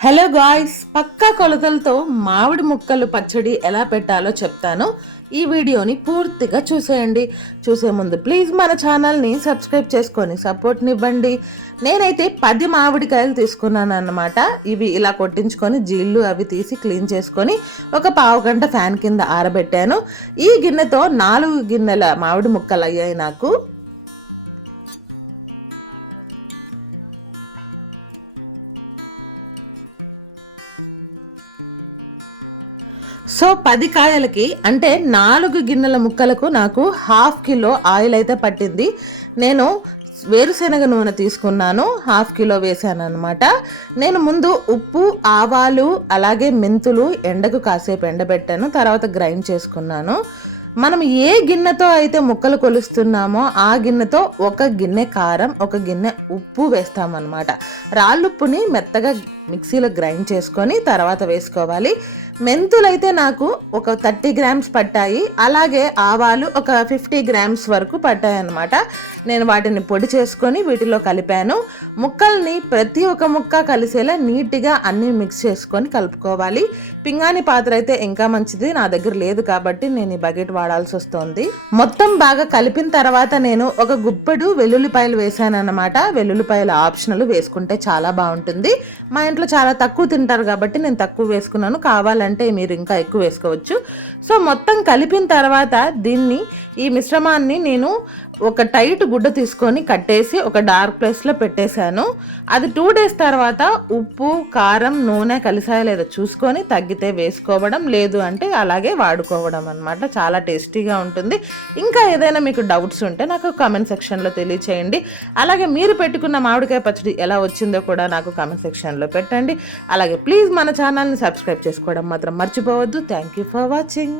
Hello guys పక్కా కొలతలతో మామిడి ముక్కలు పచ్చడి ఎలా పెట్టాలో చెప్తాను. ఈ వీడియోని పూర్తిగా చూసేయండి. చూసే ముందు ప్లీజ్ మన ఛానల్ని సబ్స్క్రైబ్ చేసుకొని సపోర్ట్ని ఇవ్వండి. నేనైతే పది మామిడికాయలు తీసుకున్నాను అన్నమాట. ఇవి ఇలా కొట్టించుకొని జీళ్ళు అవి తీసి క్లీన్ చేసుకొని ఒక పావు గంట ఫ్యాన్ కింద ఆరబెట్టాను. ఈ గిన్నెతో నాలుగు గిన్నెల మామిడి ముక్కలు అయ్యాయి నాకు. సో పది కాయలకి అంటే నాలుగు గిన్నెల ముక్కలకు నాకు హాఫ్ కిలో ఆయిల్ అయితే పట్టింది. నేను వేరుశనగ నూనె తీసుకున్నాను హాఫ్ కిలో వేసాను అనమాట నేను ముందు ఉప్పు ఆవాలు అలాగే మెంతులు ఎండకు కాసేపు ఎండబెట్టాను తర్వాత గ్రైండ్ చేసుకున్నాను. మనం ఏ గిన్నెతో అయితే ముక్కలు కొలుస్తున్నామో ఆ గిన్నెతో ఒక గిన్నె కారం ఒక గిన్నె ఉప్పు వేస్తామన్నమాట. రాళ్ళుప్పుని మెత్తగా మిక్సీలో గ్రైండ్ చేసుకొని తర్వాత వేసుకోవాలి. మెంతులు అయితే నాకు ఒక థర్టీ గ్రామ్స్ పట్టాయి. అలాగే ఆవాలు ఒక ఫిఫ్టీ గ్రామ్స్ వరకు పట్టాయి అనమాట నేను వాటిని పొడి చేసుకొని వీటిలో కలిపాను. ముక్కల్ని ప్రతి ఒక్క ముక్క కలిసేలా నీట్గా అన్ని మిక్స్ చేసుకొని కలుపుకోవాలి. పింగాణి పాత్ర అయితే ఇంకా మంచిది నా దగ్గర లేదు కాబట్టి నేను ఈ బకెట్ వాడాల్సి వస్తుంది. మొత్తం బాగా కలిపిన తర్వాత నేను ఒక గుప్పెడు వెల్లుల్లిపాయలు వేసాను అనమాట వెల్లుల్లిపాయలు ఆప్షనల్ వేసుకుంటే చాలా బాగుంటుంది. మా దాంట్లో చాలా తక్కువ తింటారు కాబట్టి నేను తక్కువ వేసుకున్నాను. కావాలంటే మీరు ఇంకా ఎక్కువ వేసుకోవచ్చు. సో మొత్తం కలిపిన తర్వాత దీన్ని ఈ మిశ్రమాన్ని నేను ఒక టైట్ గుడ్డ తీసుకొని కట్టేసి ఒక డార్క్ ప్లేస్లో పెట్టేశాను. అది టూ డేస్ తర్వాత ఉప్పు కారం నూనె కలిసాయా లేదో చూసుకొని తగ్గితే వేసుకోవడం లేదు అంటే అలాగే వాడుకోవడం అనమాట చాలా టేస్టీగా ఉంటుంది. ఇంకా ఏదైనా మీకు డౌట్స్ ఉంటే నాకు కామెంట్ సెక్షన్లో తెలియచేయండి. అలాగే మీరు పెట్టుకున్న మామిడికాయ పచ్చడి ఎలా వచ్చిందో కూడా నాకు కామెంట్ సెక్షన్లో పెట్టండి. అలాగే ప్లీజ్ మన ఛానల్ని సబ్స్క్రైబ్ చేసుకోవడం మాత్రం మర్చిపోవద్దు. Thank you for watching.